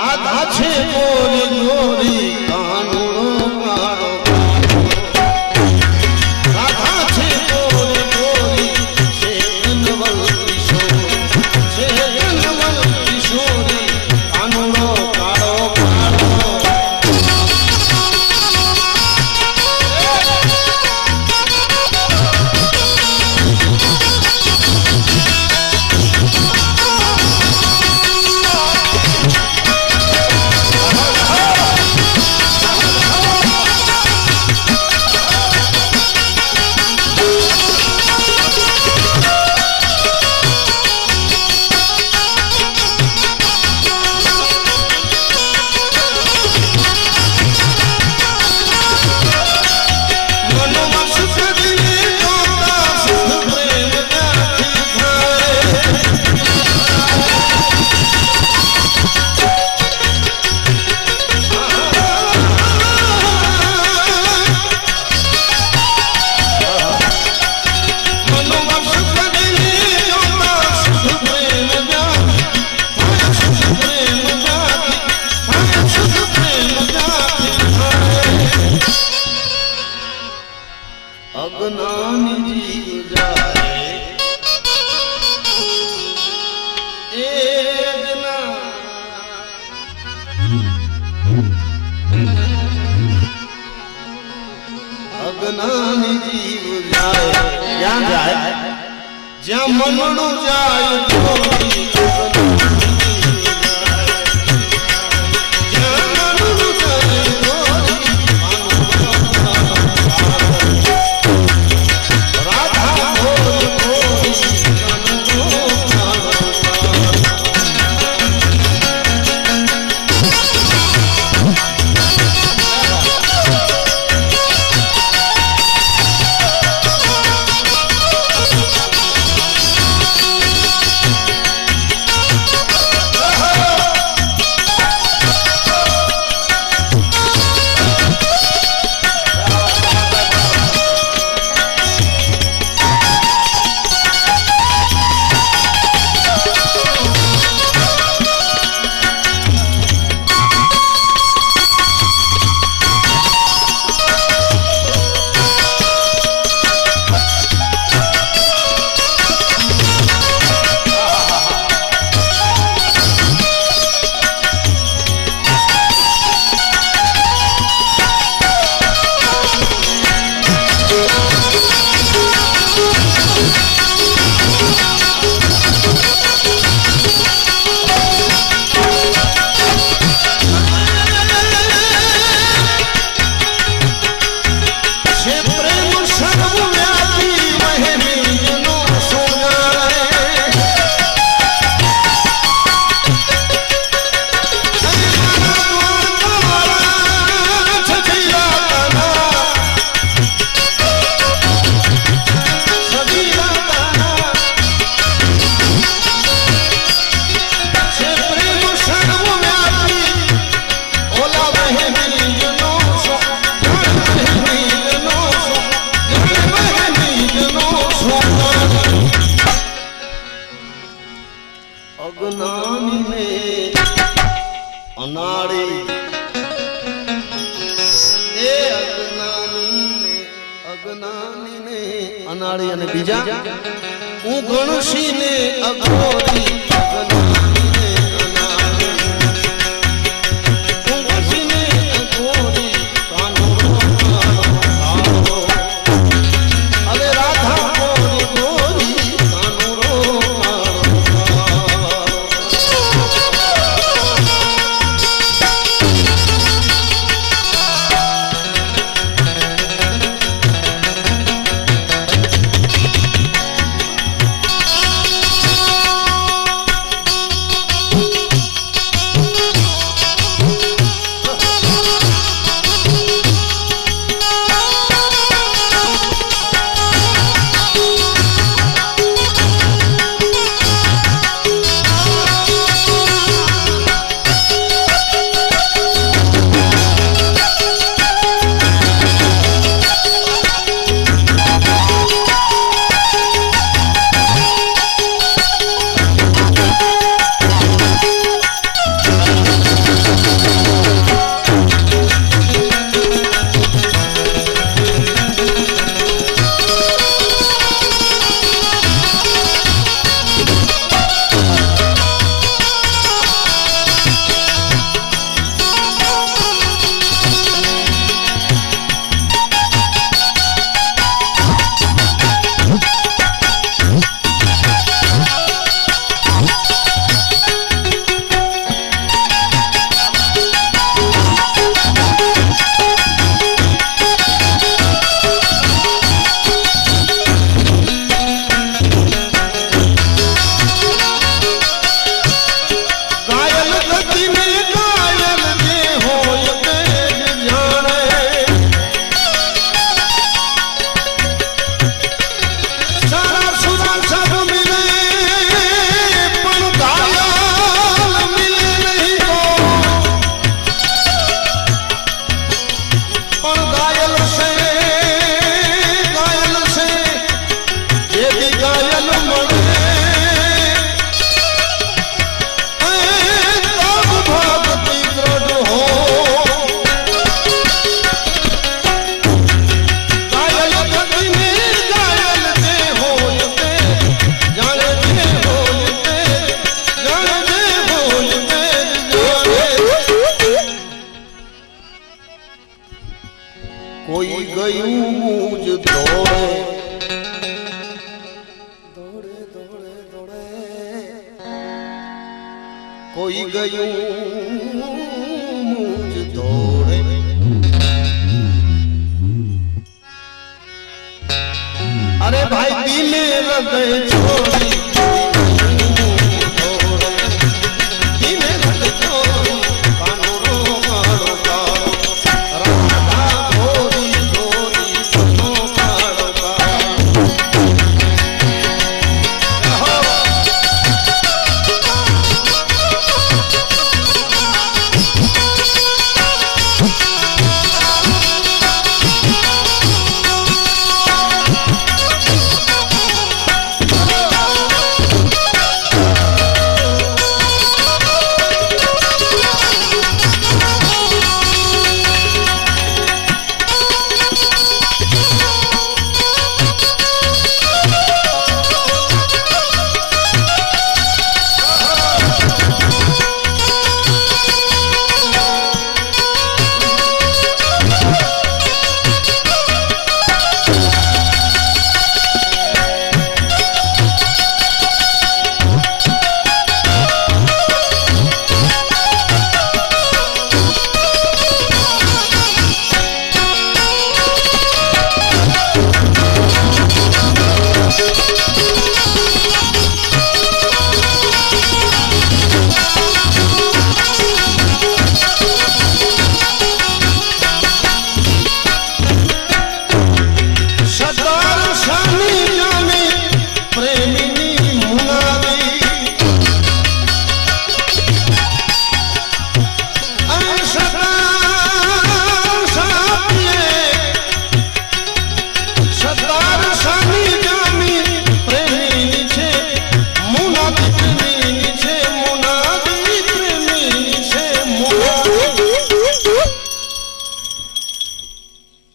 રાધા છે ગોરી ગોરી કાનુડો કાળો રાધા છે ગોરી ગોરી છે નવલ કિશોરી છે નવલ કિશોરી કાનુડો કાળો કાળો અજ્ઞાની જીવ જાય એ અજ્ઞાની જીવ જાય ક્યાં જાય જ્યાં મનડું જાય અજ્ઞાની ને અનાળી એ અજ્ઞાની ને અનાળી અને બીજા હું ગણશી ને અઘોરી કોઈ ગયું મુજ દોડે અરે ભાઈ દિલે હૃદય છોડી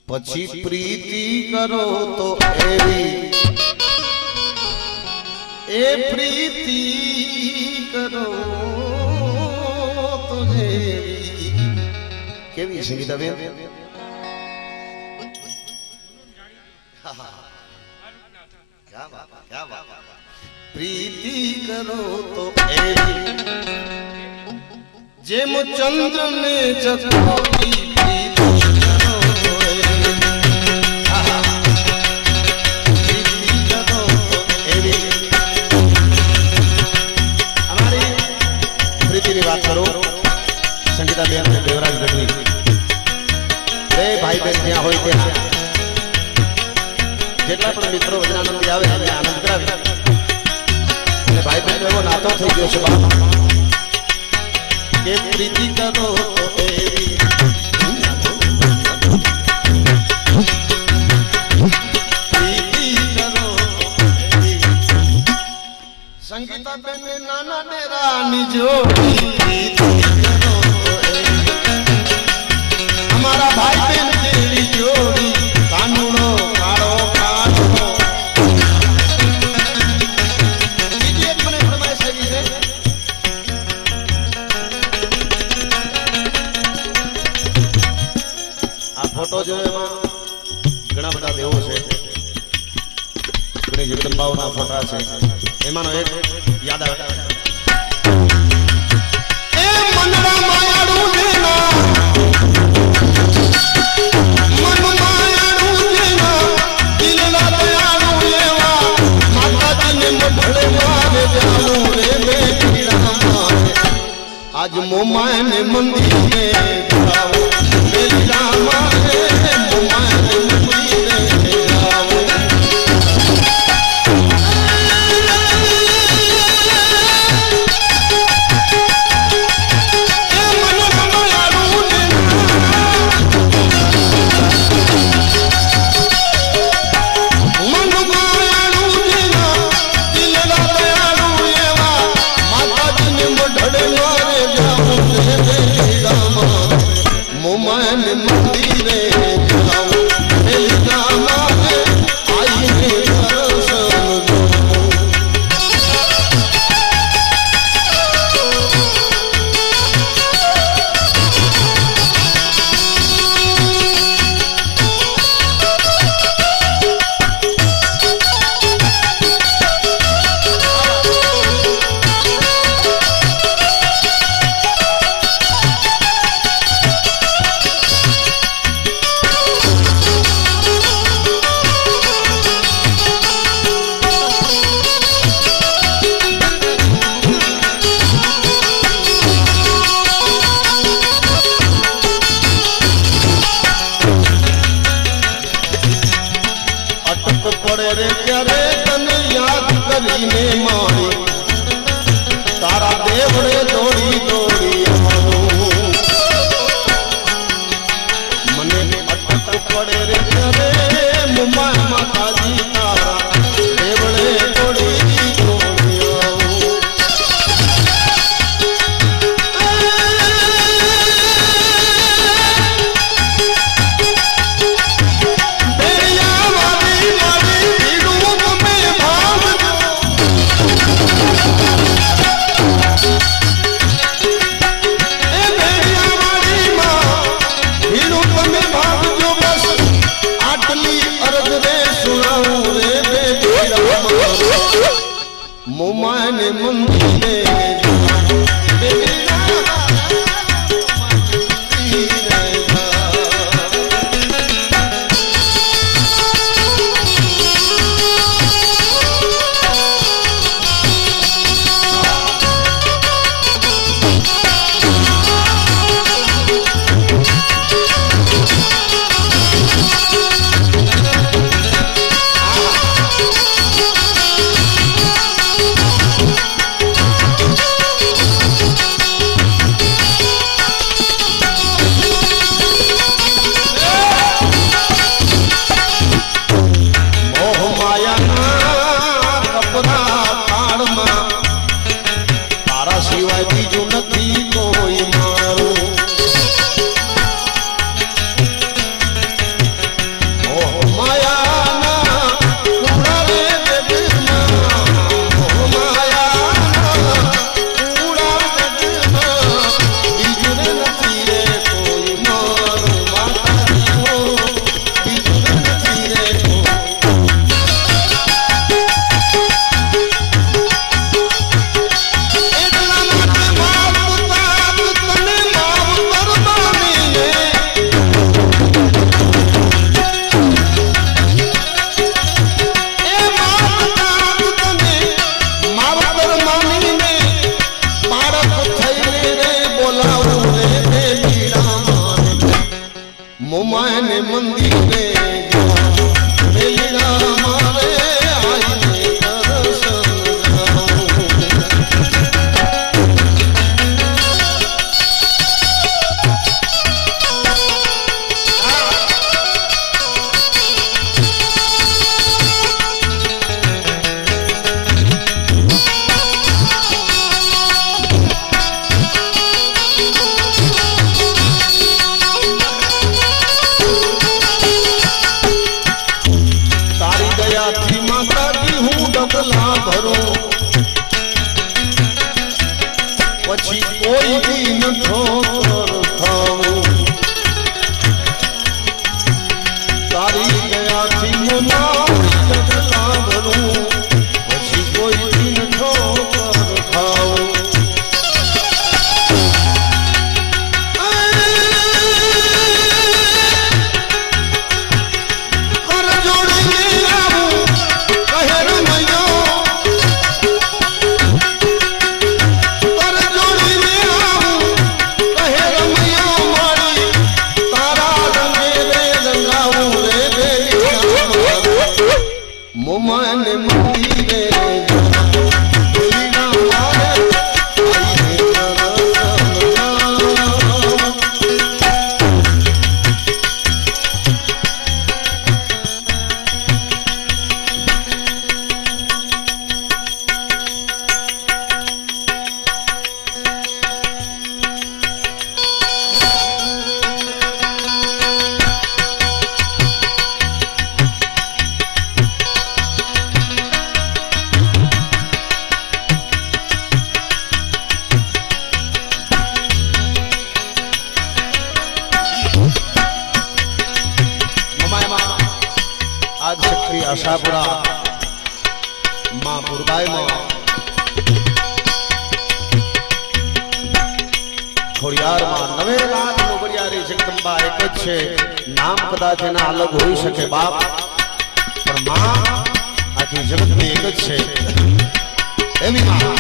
પછી પ્રીતિ કરો તો એવી એ પ્રીતિ કરો તો એવી કેવી સંગીતાબેન પ્રીતિ કરો તો એવી જેમ ચંદ્ર ને ચકોરી સંગીતાબેન દેવરાજ ગઢવી એ ભાઈ બહેન જ્યાં હોય ત્યાં જેટલા પણ મિત્રો વચનાનંદી આવે એને આનંદ કરાવે અને ભાઈ બહેન એવો નાતો થઈ ગયો છે બાપ કે પ્રીતિ કરો તો એવી પ્રીતિ કરો સંગીતાબેન ને નાના ડેરાની જોડી ભાઈ બેન તેરી જોડી કાનુડો કાળો કાળો બીજી એક મને ફરમાઈશ આવી છે આ ફોટો જો એમાં ઘણા બધા દેવો છે ઘણી જગદંબાઓના ફોટા છે એમાંનો એક યાદ આવે એ મનડા માયાડું જેના आज मोमाय ने मंदिर में जाओ मेरी रामा रे मोमाय ने मंदिर में जाओ ए मन मायारू ने मन मायारू ने दिल दयालु एवा माता जी ने मढड़े मारे जाओ रे रामा ને મારી તારા દેવડે દોડી દોડી આવું મને અટક પડે રે રે મુંબઈ માતાજી તારા દેવડે દોડી દોડી આવું મોમાને મંદિરે મોમાને મંદિરે મેલડા મારે આઈને દર્શન માતાજી હું ડગલા ભરું પછી કોઈ દિન ઠોકર ખાવું તારી દયાથી હું ડગલા ભરું પછી કોઈ દિન ઠોકર ખાવું મોમાને મંદિરે આદિશક્તિ આશાપુરા માં પુરબાઈમાં ખોડિયારમાં 9 લાખ નોબડિયારી જગદંબા એક જ છે નામ કદાચ એના અલગ હોઈ શકે બાપ પણ માં આખી જગતની એક જ છે એવી માં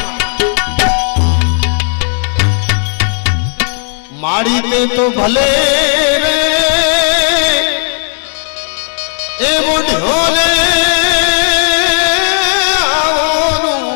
માડી તે તો ભલે રે એ બુઢો રે આવોનું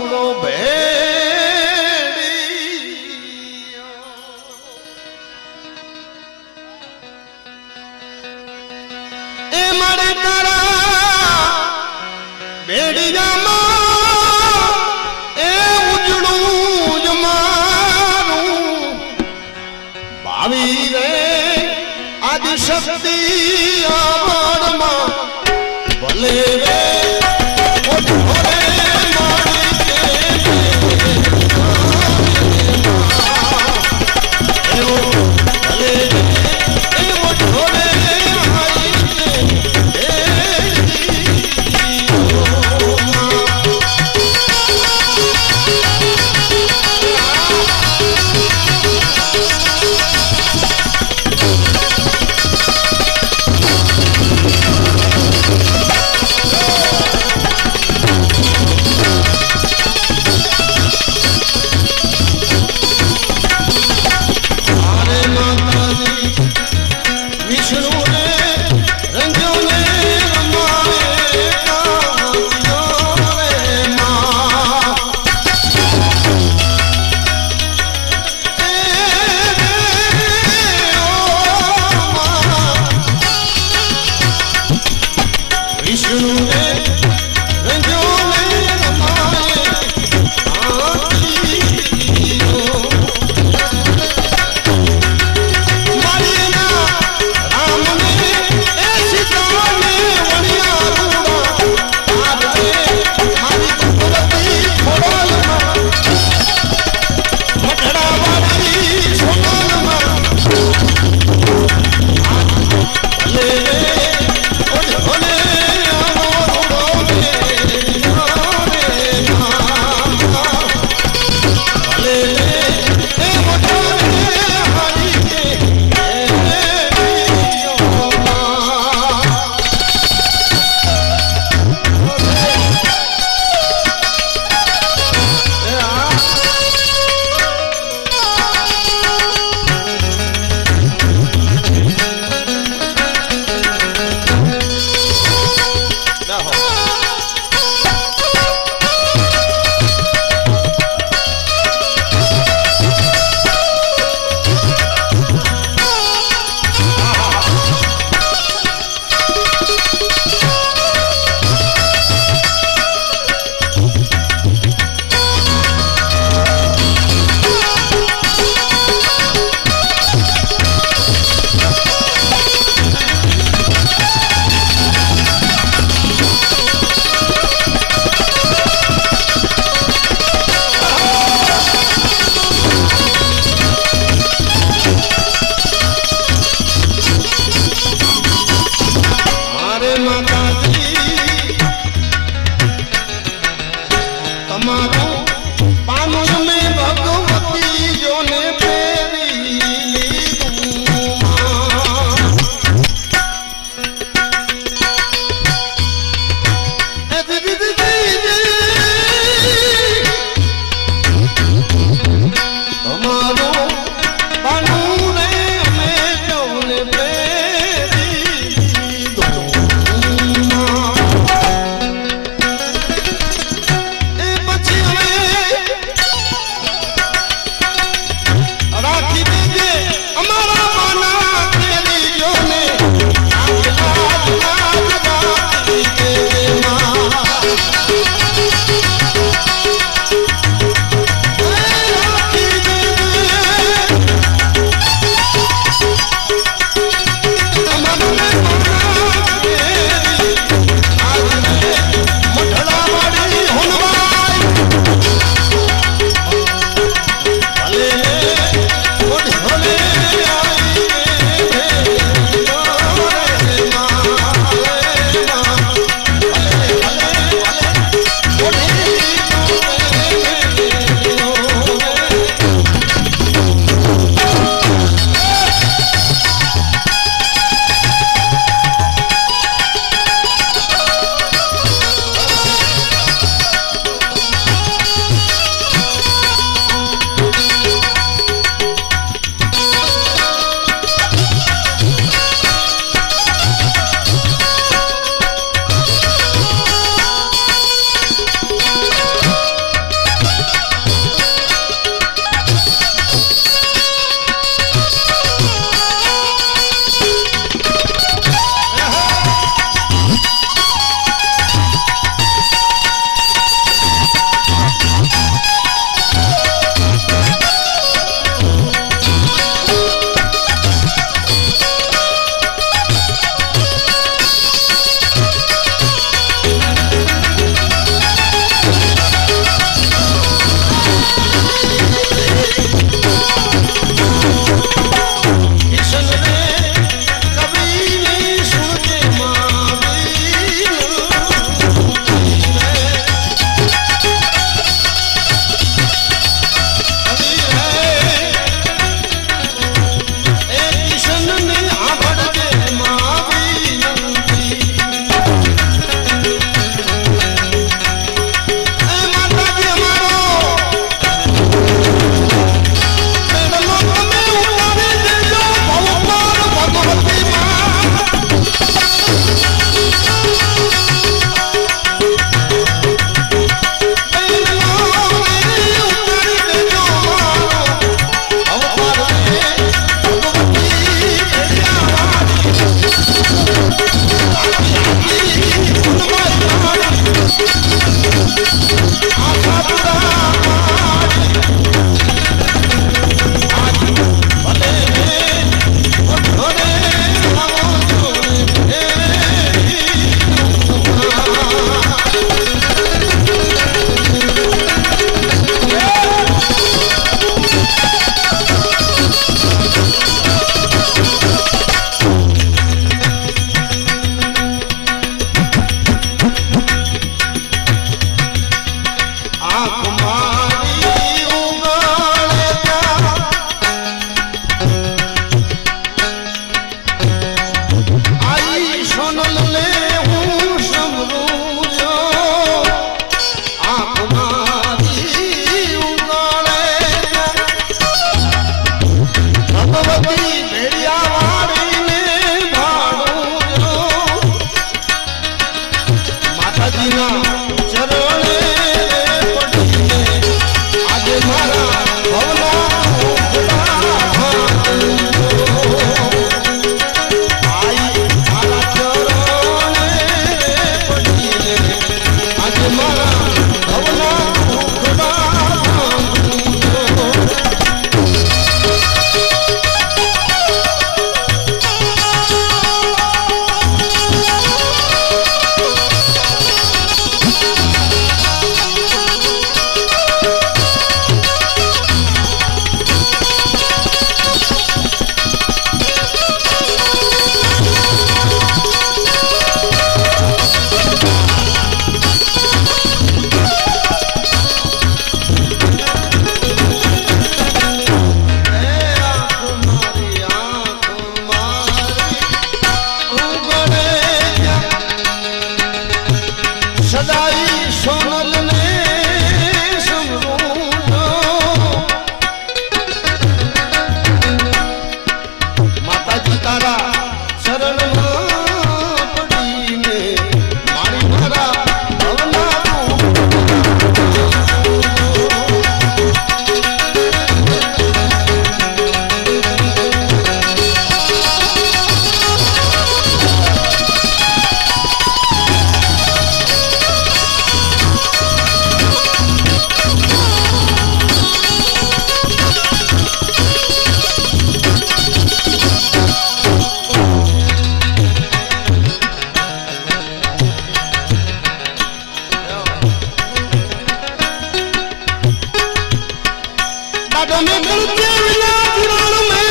दादो में करते विला पुराण में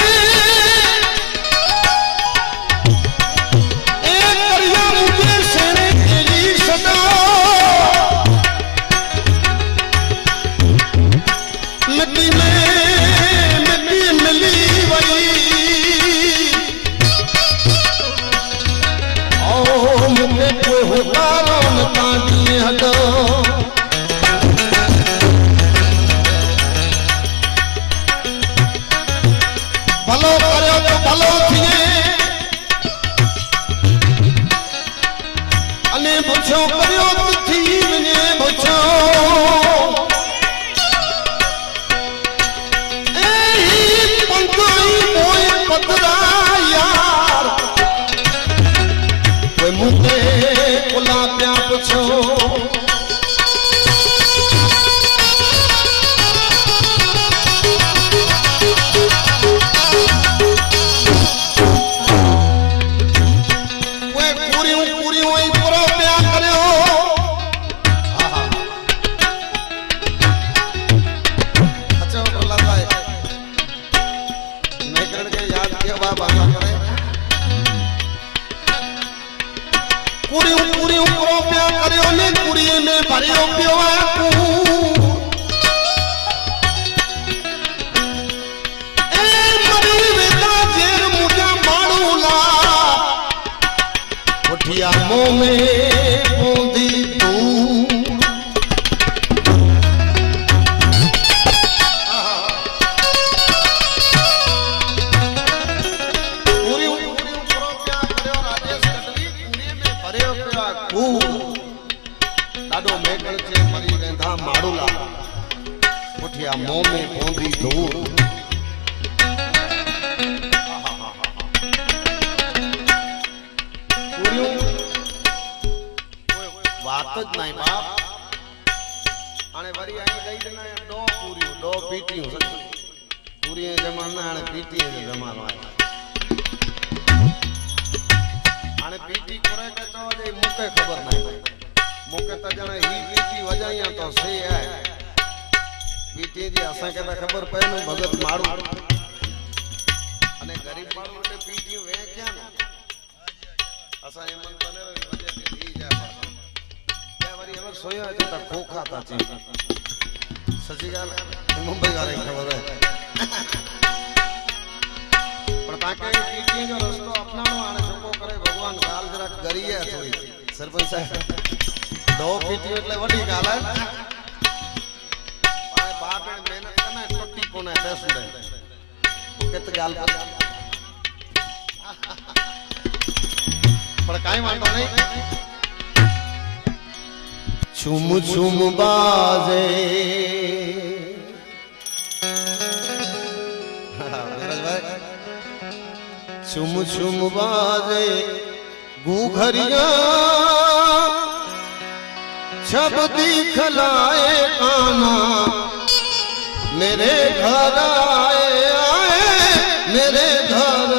एक करिया मुझे सेने तेरी सदा मिट्टी मिली वही ओ मुझे कोई हुकारो न तानी हटो भलो करो तो भलो थिए अने बुझो करो तो थी वने बुझो छुम छुम बाजे छुम छुम बाजे घूघरिया शब्दी खलाए काना मेरे घर आए मेरे घर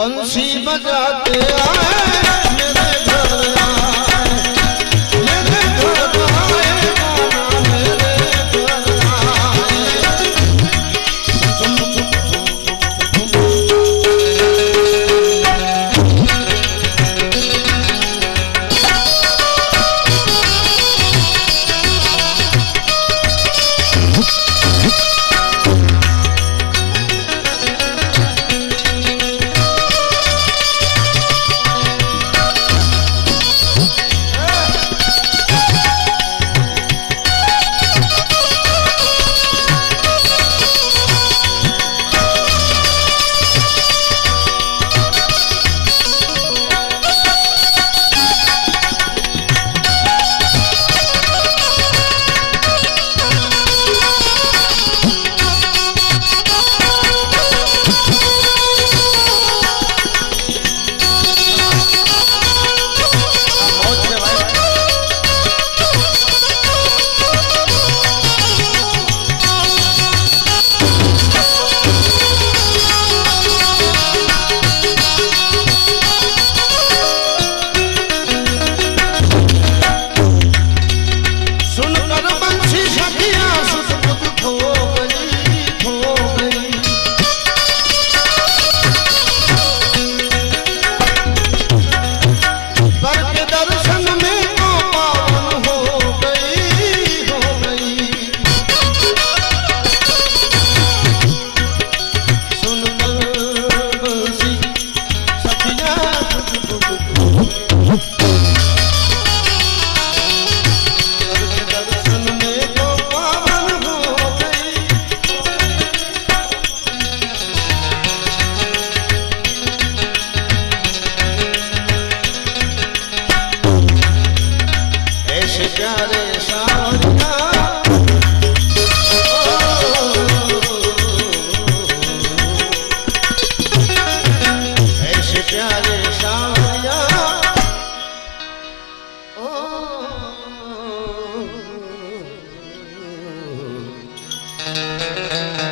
बंसी बजाते आए मेरे घर आए, मेरे घर आए गाना मेरे घर आए।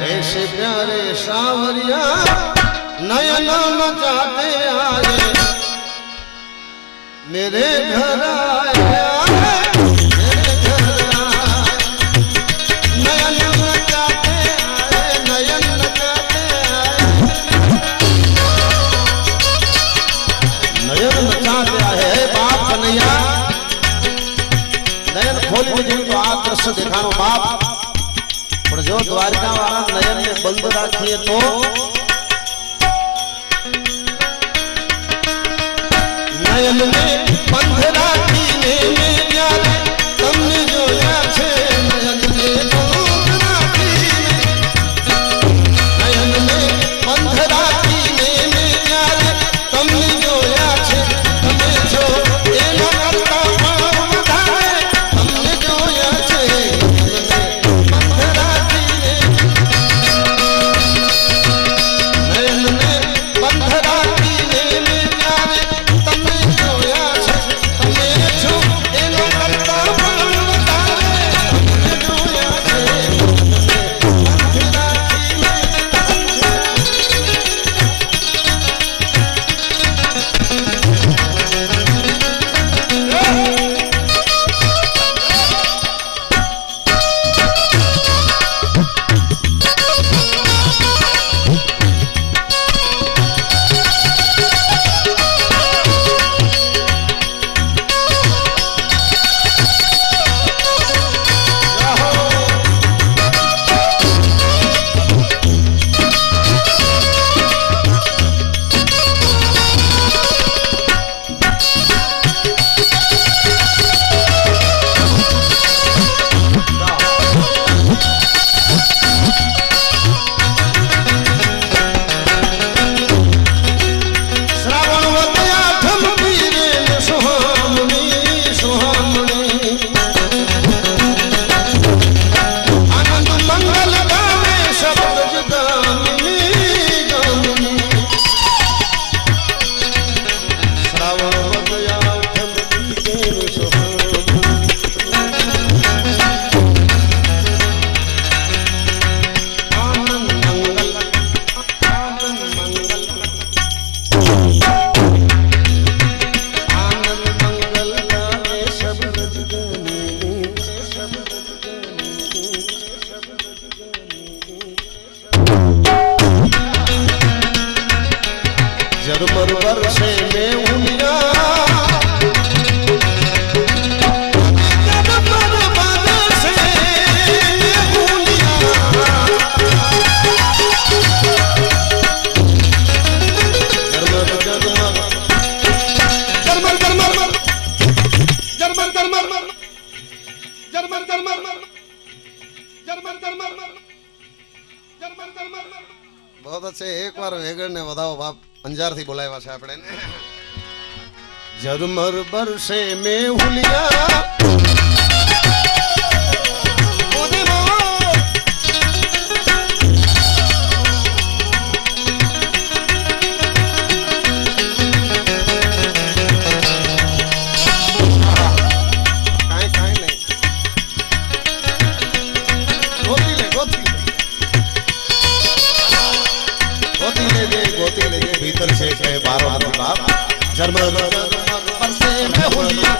ऐसे प्यारे सावरिया नयन मचाते आए मेरे घर आए, मेरे घर आए, नयन मचाते आए, नयन मचाते आए, नयन मचाते आए। बाप कन्हैया नयन खोल के जिनको आ दृश्य दिखानो बाप, पर जो द्वारका वाला नयन में बंद राखिए तो नयन में बंद राखीने में प्यारे तमने जोया छे, नयन में बंद राखीने, नयन में बंद राखीने में प्यारे तमने जोया छे, तमे जो एना करता पाव धारे तमने जोया छे, नयन में बंद राखीने, नयन में बंद राखीने में प्यारे तमने जोया छे। झरमर बरसे में उनिया बहुत अच्छे एक बार वेगड़ ने बताओ बाप अंजार थी बोलाया છે આપણે ને झरमर बरसे में हुलिया भीतर से कहे बारो बाप झरमर बरसे में हुलिया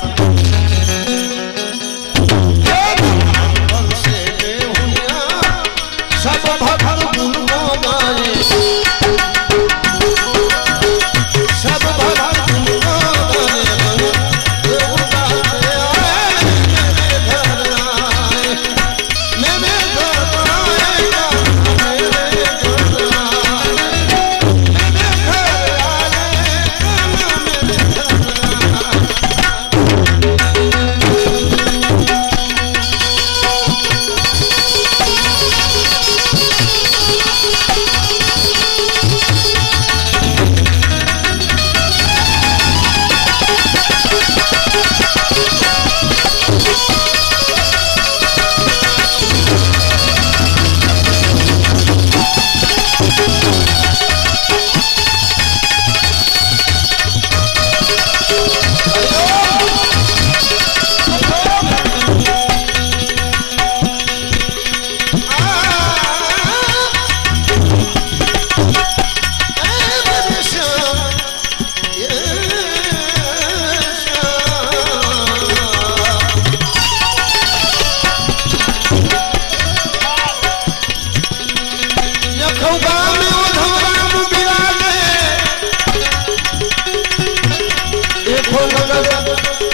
बरसे में हुलिया सब भक्त गुण गाए सब भक्त गुण गाए देवता से आए मेरे घर आएगा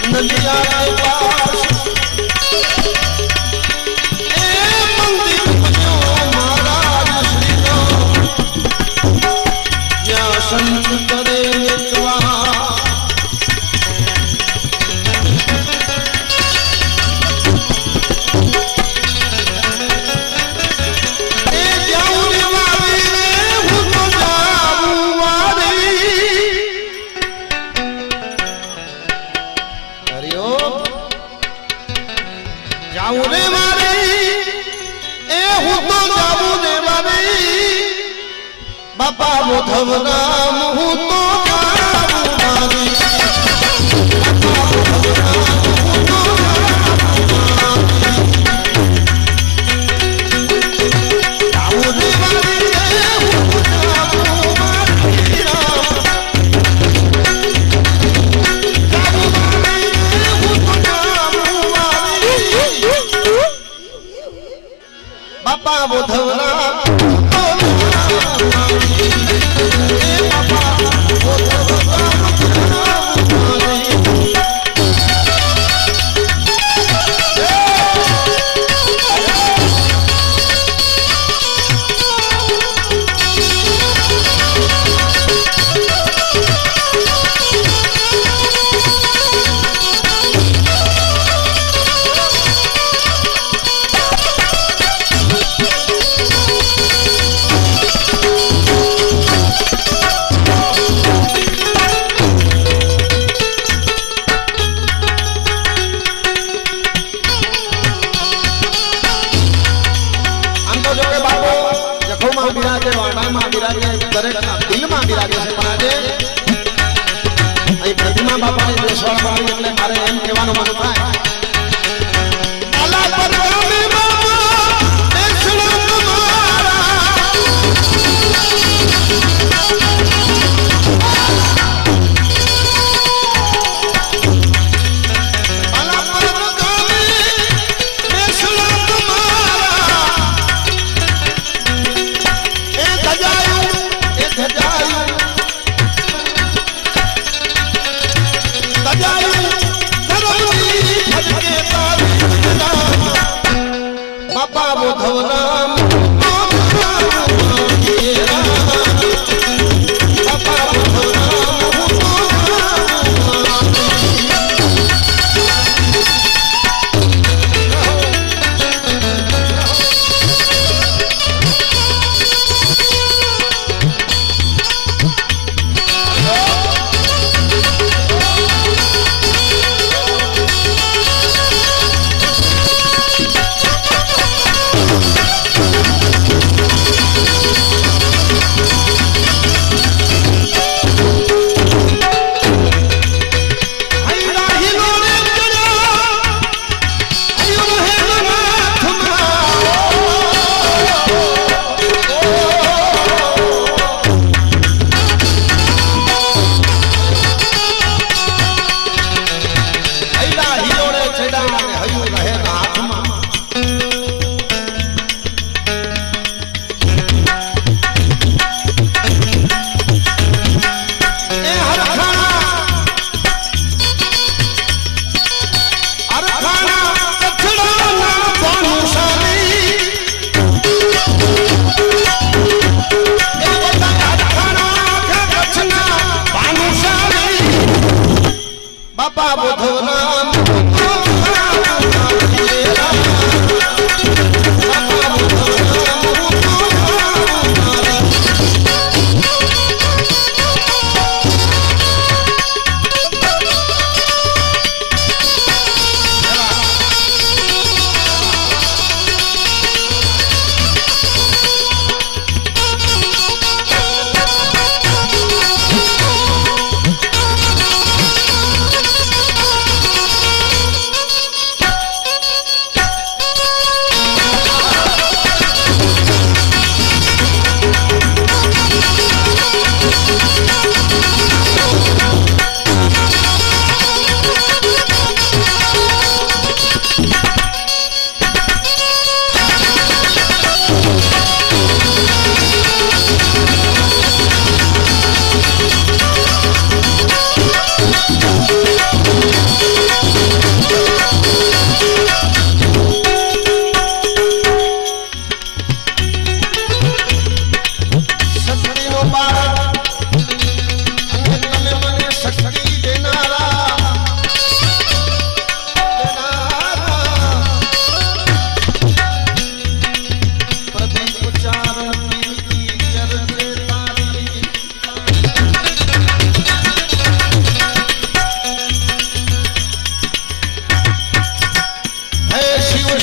नदिया के पास मंदिर बनो महाराज श्री या संत करे बापा उद्धव राम हूँ तो बापा उद्धव राम प्रतिमा बापा ने देशवाड़ पाड़ी એટલે મારે એમ કહેવાનો મન થાય આલા પરગામે બાબા દેશણા તમારા આલા પરગામે દેશણા તમારા એ ધજાયું बाबा बुधो नाम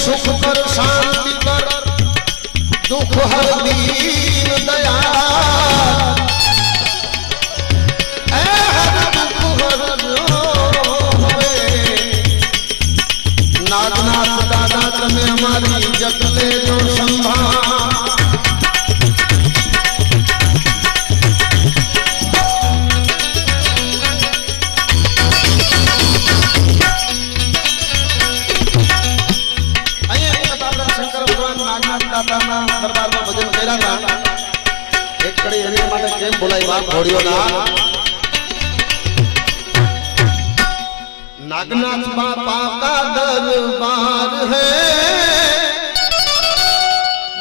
सुख कर शांति कर दुख हर दीन दया नागनाथ दादा तने हमारी जग ले जो संभाल दरबार में भजन करा था एक कड़ी एनी माटे केम बोलाई बाप घोड़ियो ना नागनाथ बाबा का दरबार है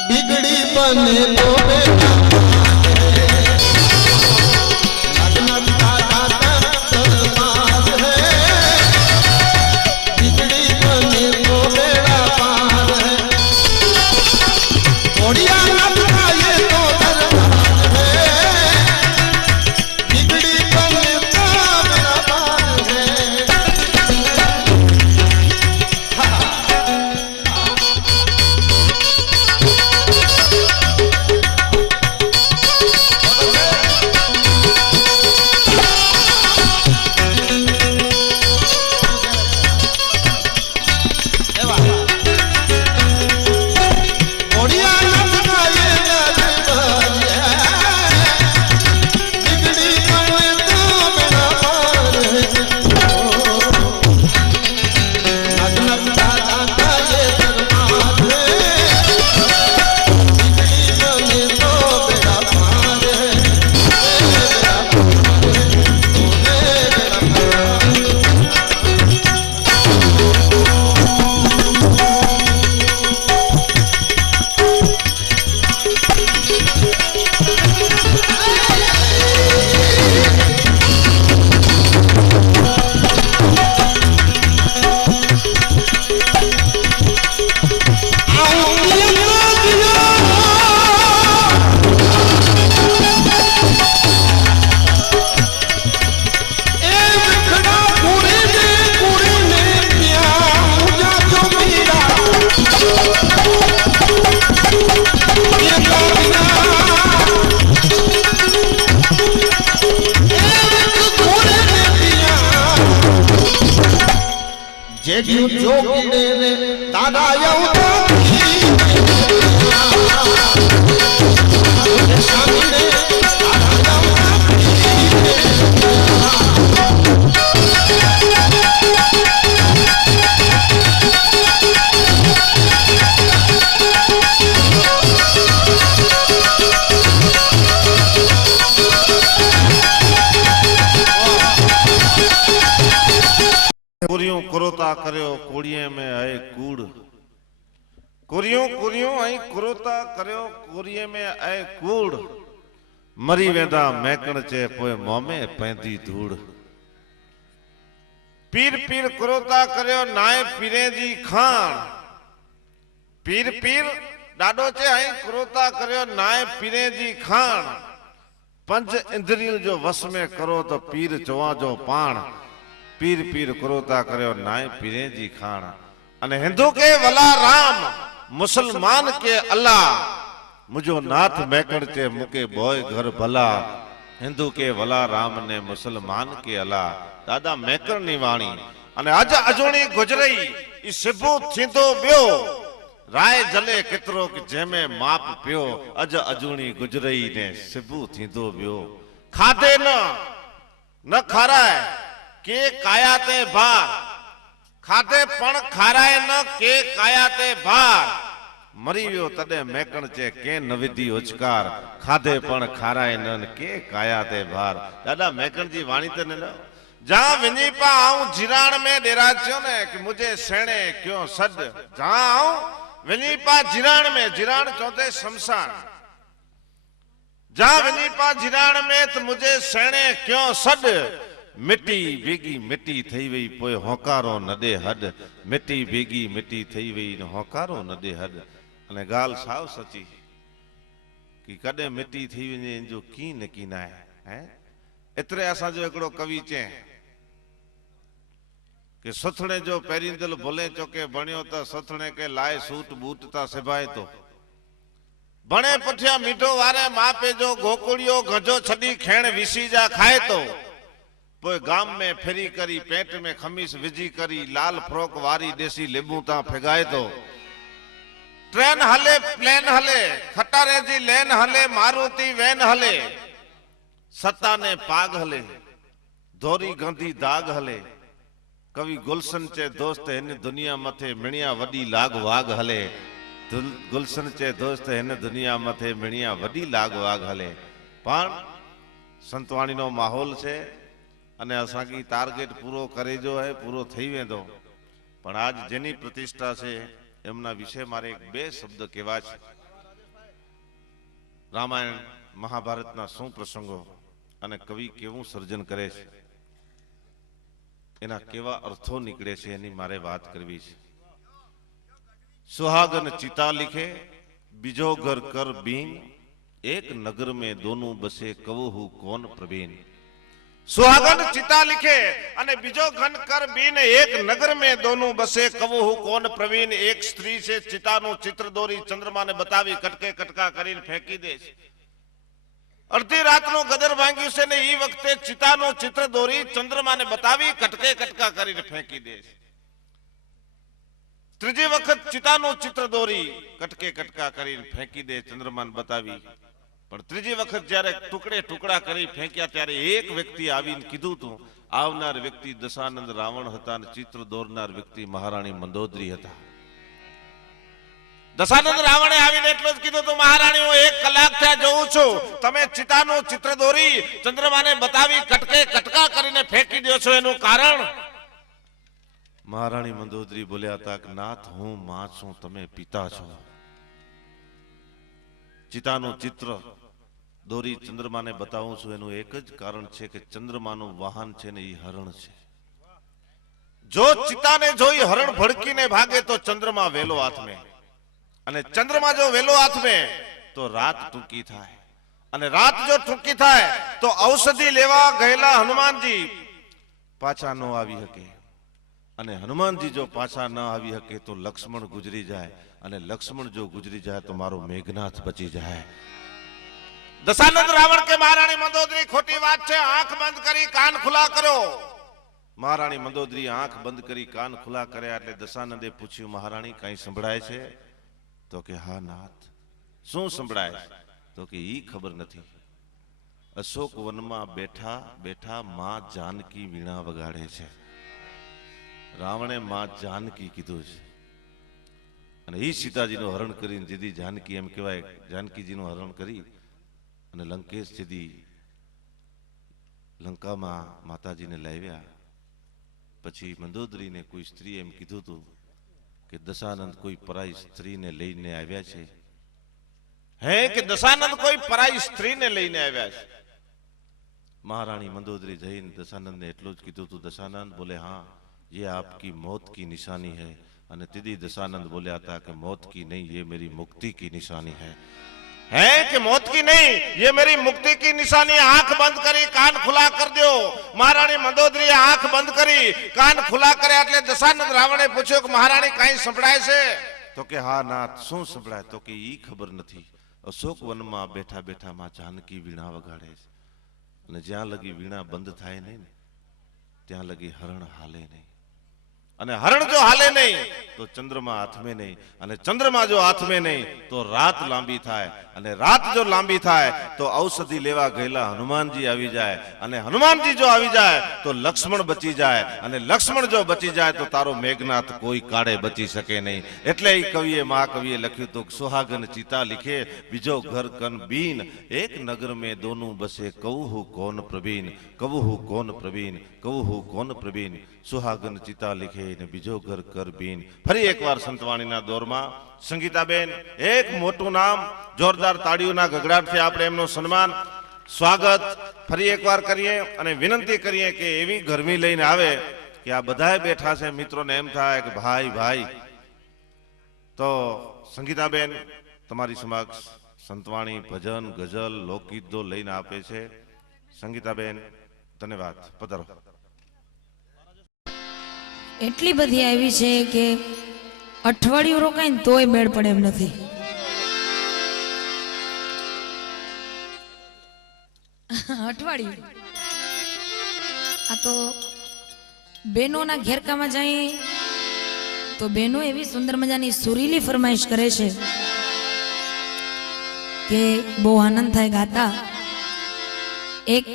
बिगड़ी बने तो बेटा नागनाथ बाबा का दरबार है बिगड़ी बने तो बेड़ा पार है घोड़िया नाथ का ये तो दरबार है बिगड़ी बने तो बेड़ा पार है जेठियों जो कीड़े ने दादा यऊ सामने कुरियों कुरोता करियो कुड़िये में आए कूड़ कुरियों कुरियों आई कुरोता करियो कुरिये में आए कूड़ मरी वेंदा मैकण चे पोए मोमे पैंदी धूड़ પીર પીર કરોતા કર્યો નાય પીરેજી ખાણ પીર પીર દાડો છે અહીં કરોતા કર્યો નાય પીરેજી ખાણ પંચ ઇન્દ્રિય જો વસ में કરો તો પીર જોવા જો પાણ પીર પીર કરોતા કર્યો નાય પીરેજી ખાણ અને હિન્દુ કે વલા રામ મુસલમાન કે અલ્લાહ મુજો નાથ મેકણ છે મુકે બોય ઘર ભલા હિન્દુ કે વલા રામ ને મુસલમાન કે અલ્લાહ દાદા મેકણ ની વાણી અને અજ અજોણી ગુજરઈ ઈ સિભુ થીંદો બ્યો રાય જલે કેતરો કે જેમે માપ પ્યો અજ અજોણી ગુજરઈ ને સિભુ થીંદો બ્યો ખાધે ન ખારાય કે કાયાતે ભાર ખાધે પણ ખારાય ન કે કાયાતે ભાર મરી ગયો તડે મેકણ છે કે નવિધી ઉચકાર ખાધે પણ ખારાય ન કે કાયાતે ભાર દાદા મેકણજી વાણી તને जहां विनीपा आऊं जिराण में डेराच्यो ने कि मुझे सेणे क्यों सद जहां आऊं विनीपा जिराण में जिराण चौथे शमशान जहां विनीपा जिराण में तो मुझे सेणे क्यों सद मिट्टी भीगी मिट्टी थई वई पोए होकारो नडे हद मिट्टी भीगी मिट्टी थई वई होकारो नडे हद अने गाल साव सची कि कदे मिट्टी थी वने जो की नकी ना है एतरे असा जो एकड़ो कवि चे कि सथणे जो पेरिंदल भले चोके बणियो तो सथणे के लाए सूट बूट ता सिभाए तो बणे पठिया मीठो वारे मापे जो गोकुड़ियो गजो छड़ी खेण विसी जा खाए तो पोए गाम में फेरी करी पेट में खमीस विजी करी लाल फ्रॉक वारी देसी लेबू ता फेगाए तो ट्रेन हले प्लेन हले खटारे जी लेन हले मारुति वैन हले सत्ता ने पाग हले धोरी गंधी दाग हले कवि गुलशन चे दोस्त इन दुनिया मथे मिणिया वडी लाग वाग हले गुलशन चे दोस्त इन दुनिया मथे मिणिया वडी लाग वाग हले पण संतवाणी नो माहौल छे अने असांकी टार्गेट पूरो करे जो है पूरो थई वेंदो पण आज जेनी प्रतिष्ठा छे एमना विषय मारे एक बे शब्द केवा छे रामायण महाभारतना शुं प्रसंगो अने कवि केवुं सर्जन करे छे एना केवा अर्थो निकळे छे एनी मारे बात करवी छे सुहागन चिता लिखे बीजो घर कर बीन एक नगर में दोनों बसे कवहु कौन प्रवीण सुहागन चिता लिखे अने बीजो घन कर बीन एक नगर में दोनों बसे कवहु कौन प्रवीण एक स्त्री से चिता नु चित्र दोरी चंद्रमा ने बतावी कटके कटका करीने फेंकी दे छे अर्धी रात नो गदर भांग्यु से ने ई वखते चिता नो चित्र दोरी चंद्रमा ने बतावी कटके कटका करीने फेंकी दे छे त्रीजी वखत चिता नो चित्र दोरी कटके कटका करीने फेंकी दे चंद्रमा ने बतावी पण त्रीजी वखत ज्यारे टुकड़े टुकड़ा करी फेंक्या त्यारे एक व्यक्ति आवीने कीधुं तो आवनार व्यक्ति दशानंद रावण हता ने चित्र दोरनार व्यक्ति महाराणी मंदोदरी हता दशानंद रावणे आवीने એટલો જ કીધું તો મહારાણી હું 1 કલાક થયા જોઉં છું તમે ચિતાનું ચિત્ર દોરી ચંદ્રમાને બતાવી કટકે કટકા કરીને ફેંકી દો છો એનું કારણ મહારાણી મંદોદરી બોલ્યા હતા કે નાથ હું માં છું તમે પિતા છો ચિતાનું ચિત્ર દોરી ચંદ્રમાને બતાવું છું એનું એક જ કારણ છે કે ચંદ્રમાનું વાહન છે ને ઈ હરણ છે જો ચિતાને જોઈ હરણ ભડકીને ભાગે તો ચંદ્રમા વેલો હાથ में અને ચંદ્રમા જો વેલો હાથ में तो रात टूंकी थाय અને रात जो टूंकी थाय तो औषधि लेवा गયેલા हनुमानजी पाछा न आवी हके અને हनुमानजी जो पाछा न आवी हके तो लक्ष्मण गुजरी जाए અને लक्ष्मण जो गुजरी जाए तो मारो मेघनाथ बची जाए दशानंद रावण के महाराणी मंदोदरी खोटी बात छे आंख बंद करी कान खुला करो महाराणी मंदोदरी आंख बंद करी कान खुला कर्या એટલે દશાનંદે પૂછ્યું महाराणी કઈ સંભળાય છે तो के हा नाथ શું સંભળાય તો કે ઈ ખબર નથી અશોક વનમાં બેઠા બેઠા માં જાનકી વીણા વગાડે છે રાવણે માં જાનકી કીધું છે અને ઈ સીતાજીનું હરણ કરીને જીદી જાનકી એમ કહેવાય જાનકીજીનું હરણ કરી અને લંકેશ જીદી લંકામાં માતાજીને લાવ્યા પછી મંદોદરીને કોઈ સ્ત્રી એમ કીધું હતું કે દશાનંદ કોઈ પરાઈ સ્ત્રીને લઈને આવ્યા છે હે કે દશાનંદ કોઈ પરાઈ સ્ત્રીને લઈને આવ્યા છે महाराणी मंदोदरी जईने दशानंद ने एटलुं ज कीधुं तो दशानंद बोले हाँ ये आपकी मौत की निशानी है। અને તીદી દશાનંદ બોલ્યા હતા કે मौत की नहीं ये मेरी मुक्ति की निशानी है कि मौत की नहीं ये मेरी मुक्ति की निशानी। आंख बंद करी कान खुला कर दो। महाराणी मंदोदरी आंख बंद करी कान खुला करे એટલે દશાનંદ રાવણે પૂછ્યું કે મહારાણી કાઈ સંભળાય છે? તો કે હા નાથ શું સંભળાય? તો કે ઈ ખબર નથી। અશોક વનમાં બેઠા બેઠા માં જાનકી વીણા વગાડે છે અને જ્યાં લગી વીણા બંધ થાય નહીં ને ત્યાં લગી હરણ હાલે નહીં અને હરણ જો હાલે નહીં તો ચંદ્रमा હાથમે નહીં અને ચંદ્रमा જો હાથમે નહીં તો રાત લાંબી થાય અને રાત જો લાંબી થાય તો ઔષધિ લેવા ગયેલા હનુમાનજી આવી જાય અને હનુમાનજી જો આવી જાય તો લક્ષ્મણ બચી જાય અને લક્ષ્મણ જો બચી જાય તો તારો મેઘનાથ કોઈ કાળે બચી શકે નહીં। એટલે એ કવિએ મહાકવિએ લખ્યું તો સુહાગન ચિતા लिखे બીજો ઘર કન બીન એક નગર में दोनों बसे कहूँ कौन प्रवीण कहूँ कौन प्रवीण कहूँ कौन प्रवीण सुहागन चिता लिखे ने बीजो घर कर बीन। फरी एक बार संतवाणीना दौरमा संगीताबेन एक मोटू नाम जोरदार ताड़ीओना गगड़ाटथी आपणे एमनो सन्मान स्वागत फरी एक बार करीए अने विनंती करीए के एवी गरमी लईने आवे कि आ बधाए बैठा छे मित्रोने एम थाय के भाई भाई। तो संगीताबेन तमारी समक्ष संतवाणी भजन गजल लोकगीतो लईने आपे छे। संगीताबेन धन्यवाद पधारो। એટલી બધી આવી છે કે અઠવાડિયું રોકાય ને તોય મેળ પડે એમ નથી। અઠવાડિયું આ તો બહેનોના ઘેરકામાં જાય તો બહેનો એવી સુંદર મજાની સુરીલી ફરમાઈશ કરે છે કે બહુ આનંદ થાય ગાતા। એક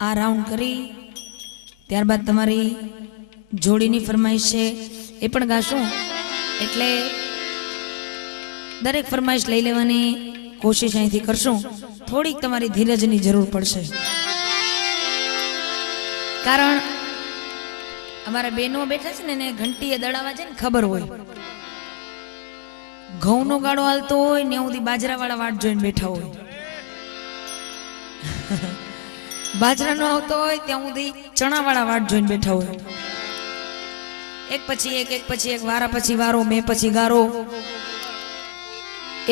આ રાઉન્ડ કરી ત્યારબાદ તમારી જોડીની ફરમાઈશ છે એ પણ ગાશું એટલે દરેક ફરમાઈશ લઈ લેવાની કોશિશ અહીંથી કરશું। થોડીક તમારી ધીરજની જરૂર પડશે કારણ અમારા બહેનો બેઠા છે ને એને ઘંટીએ દડાવા છે ને ખબર હોય ઘઉંનો ગાળો હાલતો હોય ને સુધી બાજરાવાળા વાટ જોઈને બેઠા હોય બાજરા નો આવતો હોય ત્યાં સુધી ચણાવાળા વાટ જોઈને બેઠા હોય। એક પછી એક વારા પછી વારો મેં પછી ગારો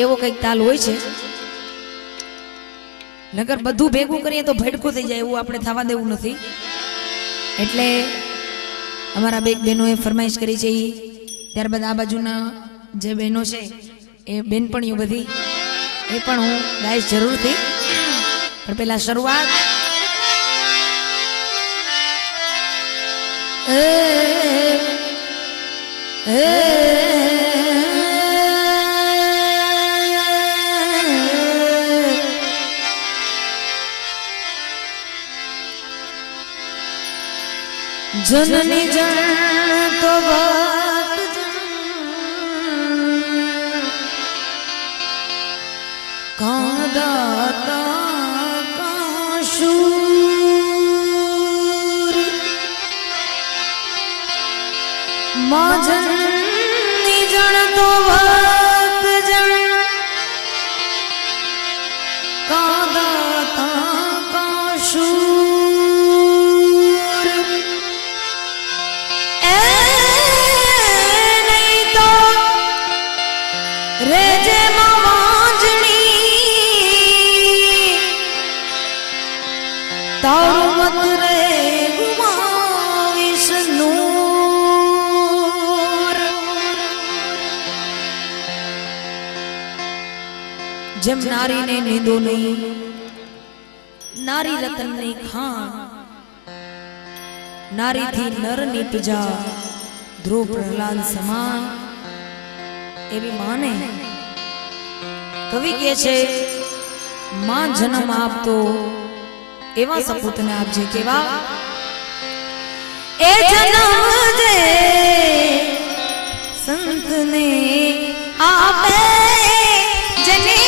એવો કંઈક તાલ હોય છે। નગર બધું ભેગું કરીએ તો ભડકું થઈ જાય એવું આપણે થવા દેવું નથી। એટલે અમારા બે બહેનોએ ફરમાઈશ કરી છે ત્યારબાદ આ બાજુના જે બહેનો છે એ બેનપણીઓ બધી એ પણ હું ગાઈશ જરૂરથી પણ પહેલા શરૂઆત जननी जन तो बात कांदाता काशूर मां जननी जन तो बात जन कांदाता काशूर जब नारी ने नींदो नहीं नारी रतन ने खान नारी थी नर निपजा ध्रुव प्रहलाद समान एवी माने कवि के छे मां जन्म आप तो एवा सपूत ने आप जे केवा ए जन्म दे संत ने आपे जने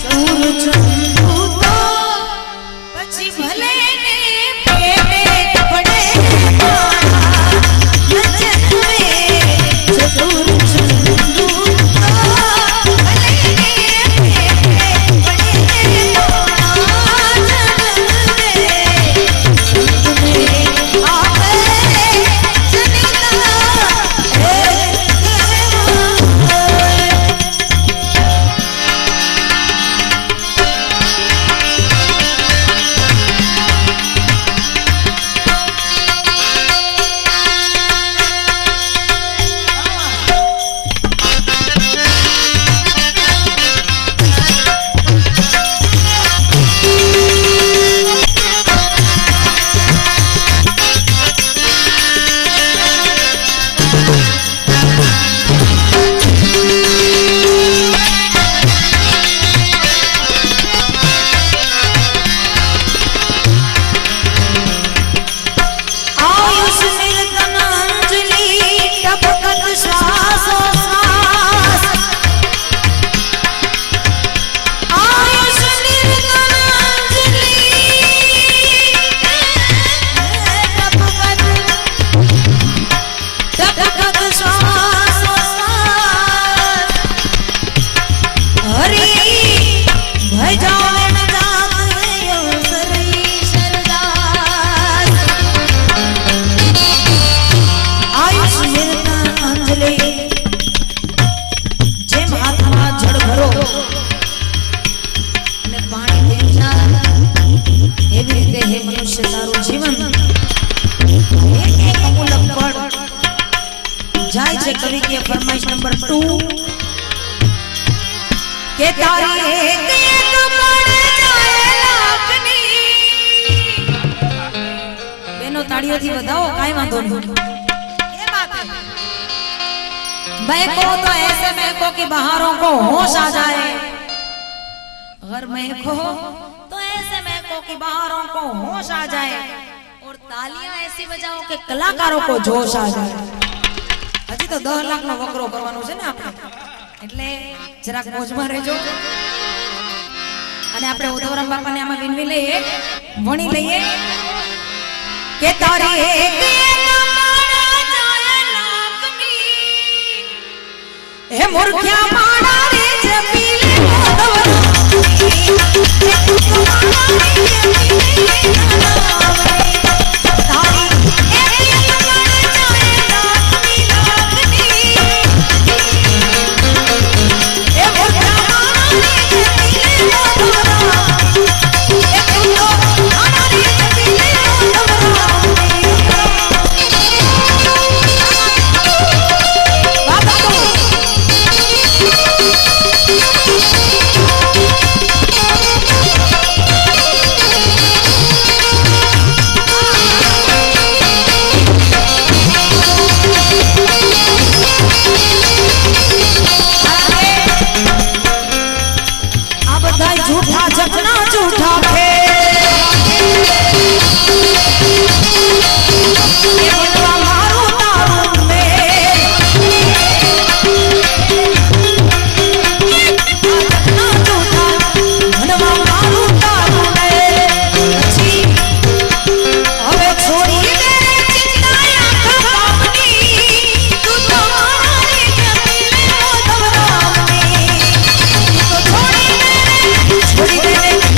ચતુર ચંદુ તો પછી ભલે ને પેટે પડે મારા વચન મે ચતુર ચંદુ તો ભલે ને પેટે પડે મારા જન્મ મે આપે જાય છે કવિ કે ફરમાઈશ નંબર 2 કે તારી એક એક પડ જાય લાખની બેનો તાળીઓથી વધાવો કાઈ વાંધો નહીં ये बात है मैं को तो ऐसे में को कि बहारों को होश आ जाए अगर मैं को तो ऐसे में को कि बहारों को होश आ जाए और तालियां ऐसी बजाओ कि कलाकारों को जोश आ जाए હજી તો 10 લાખ નો વકરો કરવાનો છે ને આપણે એટલે જરાક મોજમાં રહેજો અને આપણે ઉદવરામ બાપાને આમાં વિનવી લઈએ વણી લઈએ કે તારી એક માળા જાય લાખની હે મૂર્ખ્યા માળા રે જપી લે छोड़ी दे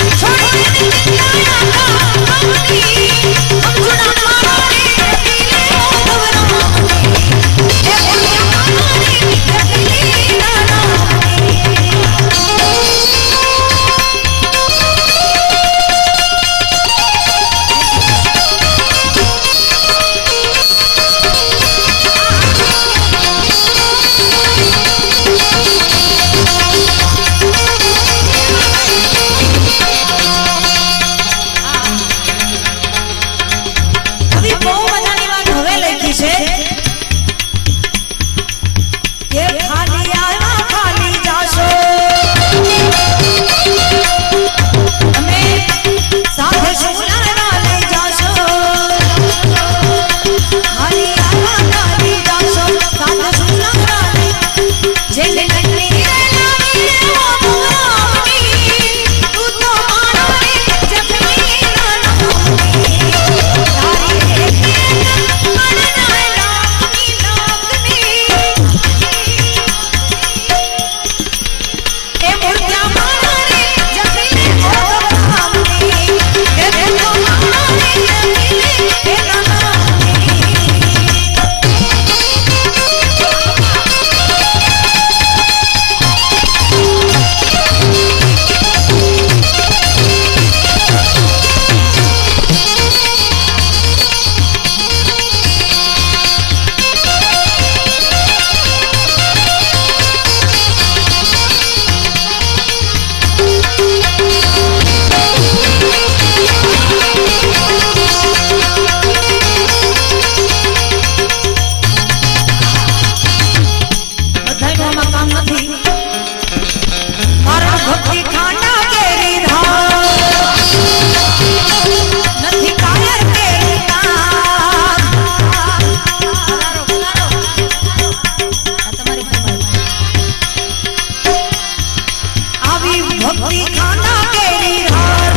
ભક્તિ ખાના કેરી હાર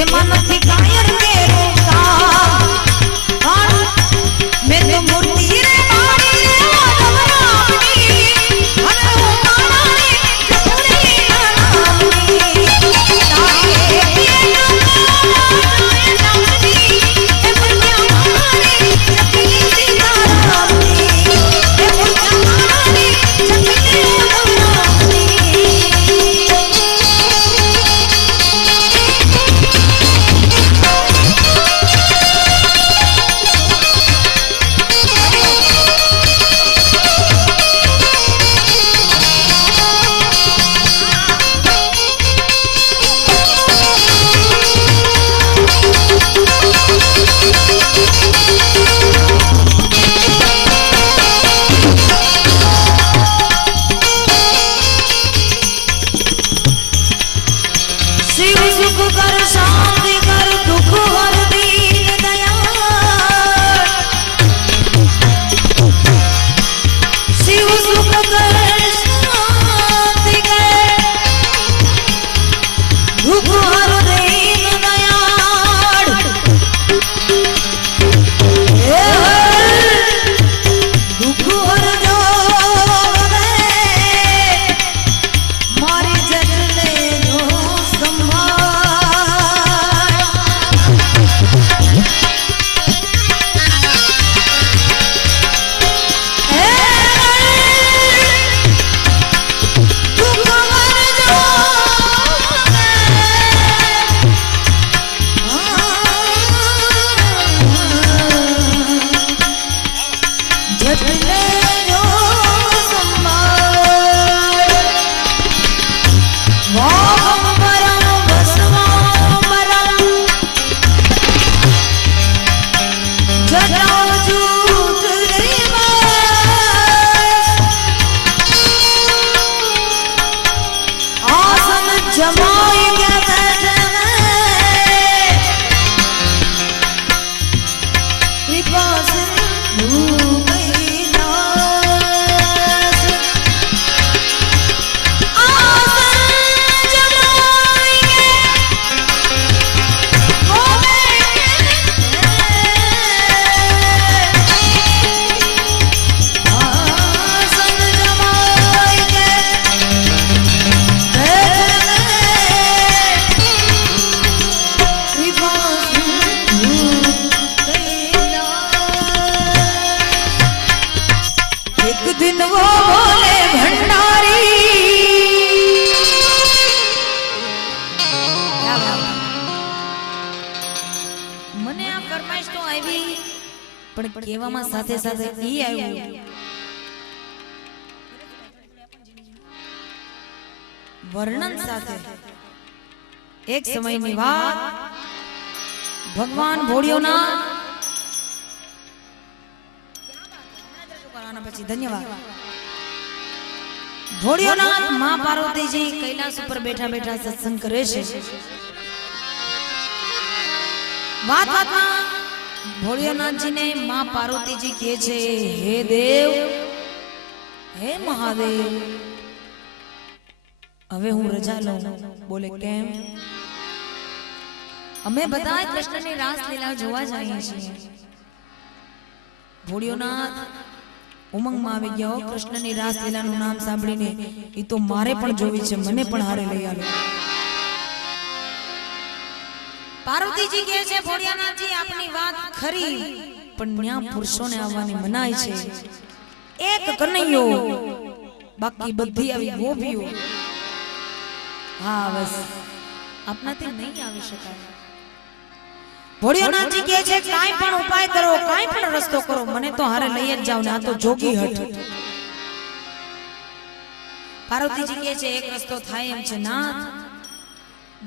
એમાં નથી કાયર કેરો કામ મેં તો મૂર્તિ રે મારી રે માધવરામની અને હું મારાની ચતુરી નામની તારે પણ કહેવામાં સાથે સાથે ઈ આવ્યું વર્ણન સાથે એક સમયની વાત ભગવાન ભોળિયોના પછી ધન્યવાદ ભોળિયોનાથ માં પાર્વતીજી કૈલાસ ઉપર બેઠા બેઠા સત્સંગ કરે છે વાત વાતમાં ભોળિયોનાથજીને માં પાર્વતીજી કહે છે હે દેવ હે મહાદેવ હવે હું રજા લઉં બોલે કેમ અમે બધા કૃષ્ણની રાસ લીલા જોવા જઈએ છીએ ભોળિયોનાથ ઉમંગમાં આવી ગયો કૃષ્ણની રાસ લીલાનું નામ સાંભળીને એ તો મારે પણ જોવી છે મને પણ હારે લઈ આલો પાર્વતીજી કહે છે ભોળિયાનાથજી આપની વાત ખરી પણ ન્યા પુરુષોને આવવાની મનાઈ છે એક કનૈયો બાકી બધી આવી ગોપીઓ હા બસ આપનાથી નહીં આવી શકાય ભોળિયાનાથજી કહે છે કાઈ પણ ઉપાય કરો કાઈ પણ રસ્તો કરો મને તો હારે લઈ જ જાવ ને આ તો જોગી હઠ પાર્વતીજી કહે છે એક રસ્તો થાય એમ છે નાથ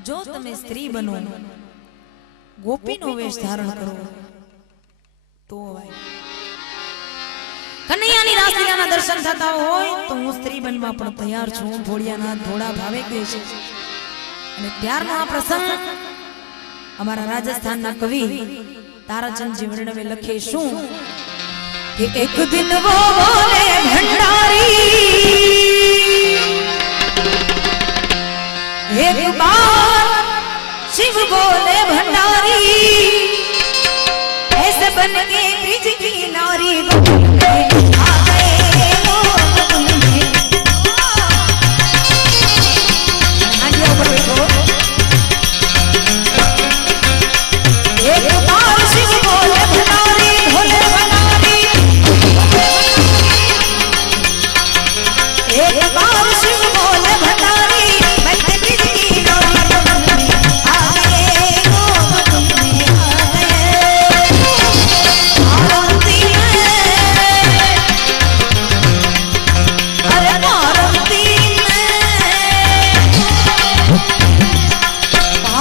જો તમે સ્ત્રી બનો ગોપીનો વેશ ધારણ કરો તો કનૈયાની રાસલીલાના દર્શન થતા હોય તો હું સ્ત્રી બનવા પણ તૈયાર છું ભોળિયાનાથ ભોળા ભાવે કહે છે અને ત્યારનો આ પ્રસંગ અમારા રાજસ્થાનના કવિ તારાચંદજી વર્ણવે લખે શું કે એક દિન વો બોલે ભંડારી बार शिव बोले भंडारी ऐसे बन के ब्रिज की नारी गोकुल में आ गए वो गोकुल में। आगे ऊपर देखो एक बार शिव बोले भंडारी भोले भंडारी एक बार शिव बोले भंडारी बन के ब्रिज की नारी गोकुल में आ गए वो गोकुल में आ गए। आरती में अरे आरती में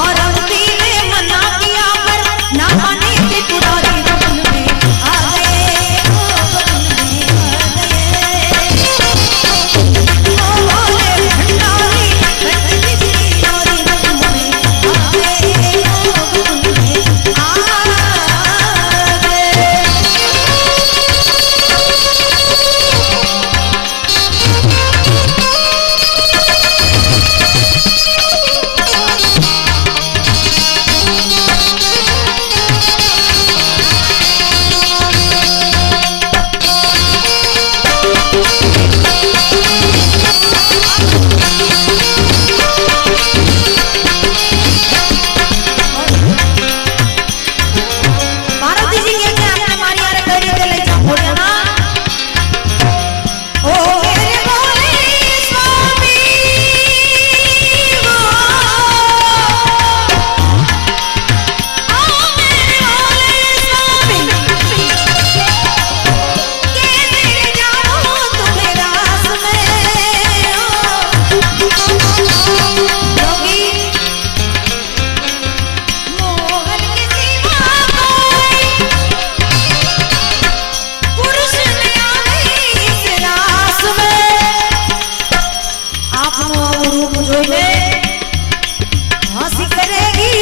आरती में मना किया पर ना माने त्रिपुरारी गोकुल में आ गए वो गोकुल में आ गए। ओ बोले भंडारी बन के ब्रिज की नारी गोकुल में आ गए वो गोकुल में आ पार्वती जी के क्या आपने मारी यार कर दे ले जा बोलिया ना ओ मेरे बोले स्वामी वो ओ मेरे बोले स्वामी कैसे जाऊं तुम्हें रास में योगी मोहन के सिवा पुरुष ने आवे इस रास में। आपनो आવો રૂપ જોઈને હસી કરેગી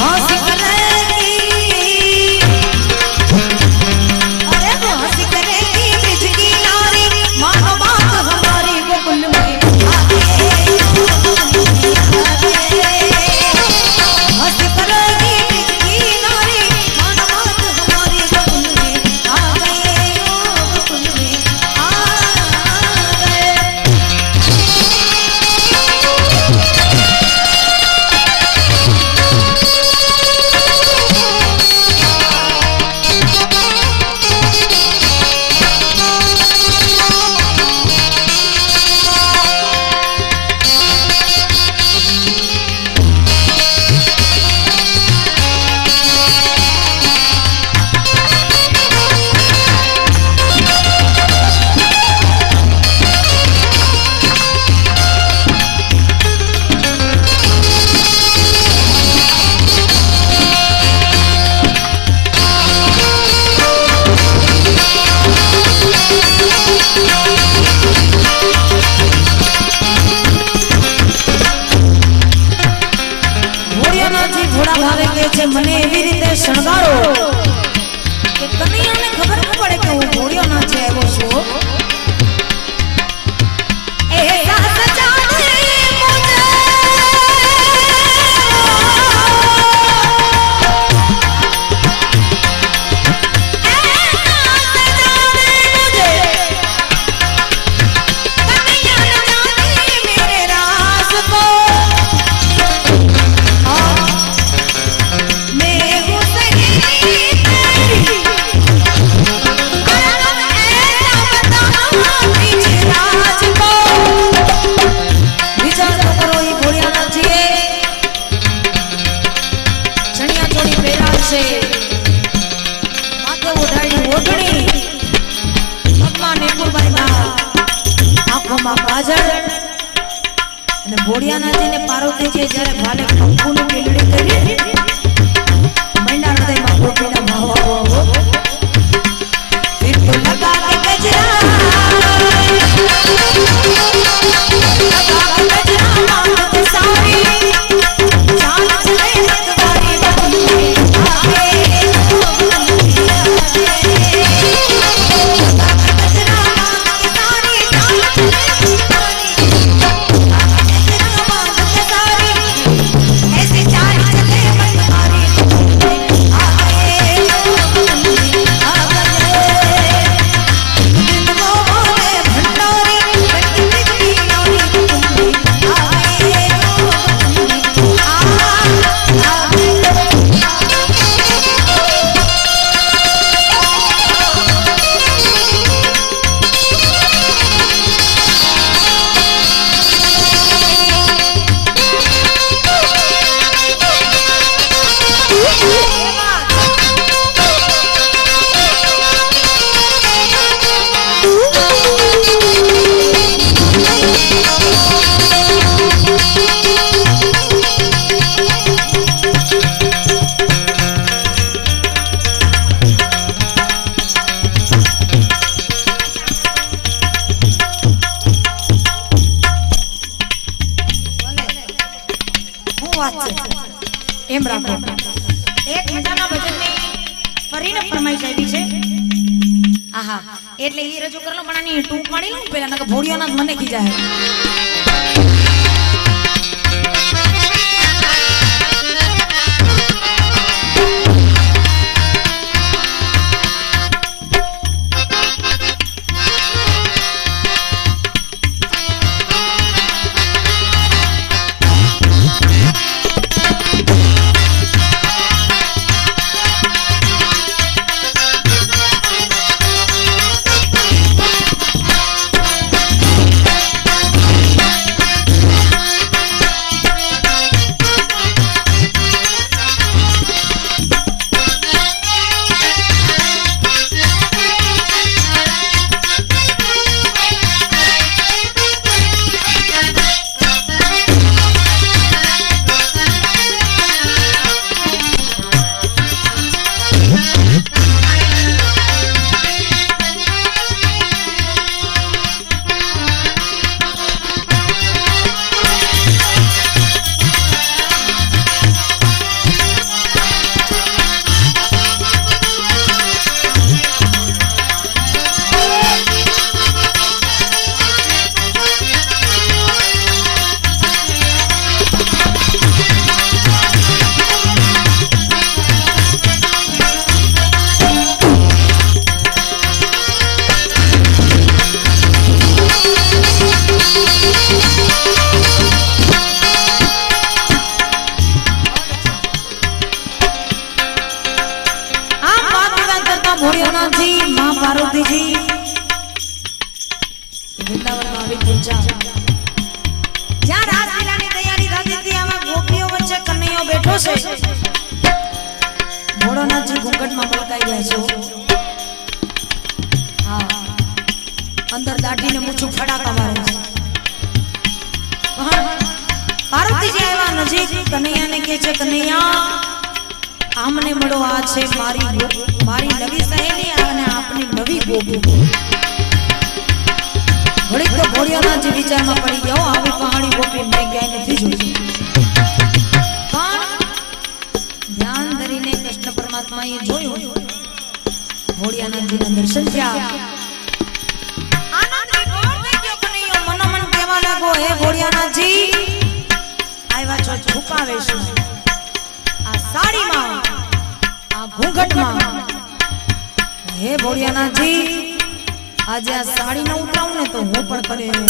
હસી કરેગી अरे वो हंसी करेगी ब्रिज की नारी मानो बात हमारी गोकुल में आ गए हंसी करेगी ब्रिज की नारी मानो बात हमारी गोकुल में आ गए गोकुल में आ गए। ભોળિયાનાથજી ભોળા ભાવે કહે છે મને એવી રીતે શણગારો કે કનૈયાને ખબર ન પડે કે હું ભોળિયાનાથજી આવ્યો છું। એસા સજા દે મુझे कन्हैया न जाने मेरे रास को मैं हूँ सही तेरी अरब ऐसा बताओ बीच राज को। विचार तो करो ये भोળિયાનાથજીએ ચણિયા ચોળી પહેર્યા છે માથે ઓઢાડી ઓઢણી પગમાં નેકુરબાઈના આંખોમાં કાજળ અને ભોળિયાનાથજીને પાર્વતીજીએ જ્યારે ભાલે કંકુની પીલડી કરી મૈના હૃદયમાં ગોપીના ભાવ આવો फिर तो लगा के गजरा मांगत सारी चाल चले मतवारी गोकुल में आ गए गोकुल में आ गए। गजरा मांगत सारी चाल चले मतवारी એમ રાખો. એક મજાના ભજનની ફરીને ફરમાઈશ આવી છે. આહા એટલે ઈ રજૂ કરલો પણ આની ટૂંક પાડી લઉં પેલા નકર ભોળિયાના મને ખીજાય. ભોળિયાનાથજી માં પાર્વતીજી વૃંદાવનમાં આવી પહોંચ્યા. જ્યાં રાસલીલાની તૈયારી થતી હતી આમાં ગોપીઓ વચ્ચે કનૈયો બેઠો છે. ભોળાનાથજી ઘૂંઘટમાં પલકાઈ ગયા છે. હા અંદર દાઢીને મૂછું ફડાકા મારે છે. પાર્વતીજી આવ્યા નજીક કનૈયાને કહે છે કનૈયા આમને મળો આ છે મારી નવી સહેલી અને આપની નવી ગોપી. ઘડીક તો ભોળિયાનાથજી વિચારમાં પડી ગયો આવી પહાડી ગોપી મેં ક્યાંય નથી જોઈ. પણ ધ્યાન ધરીને કૃષ્ણ પરમાત્માએ જોયું. ભોળિયાનાથજીના દર્શન થયા. આનંદ વિભોર થઈ ગયો કનૈયો મનોમન કહેવા લાગો હે ભોળિયાનાથજી આવ્યા છો છુપાવેશ આ સાડીમાં આ ઘૂંઘટમાં. હે ભોળિયાનાથજી આજે આ સાડી ન ઉતરાવું ને તો હું પણ કરે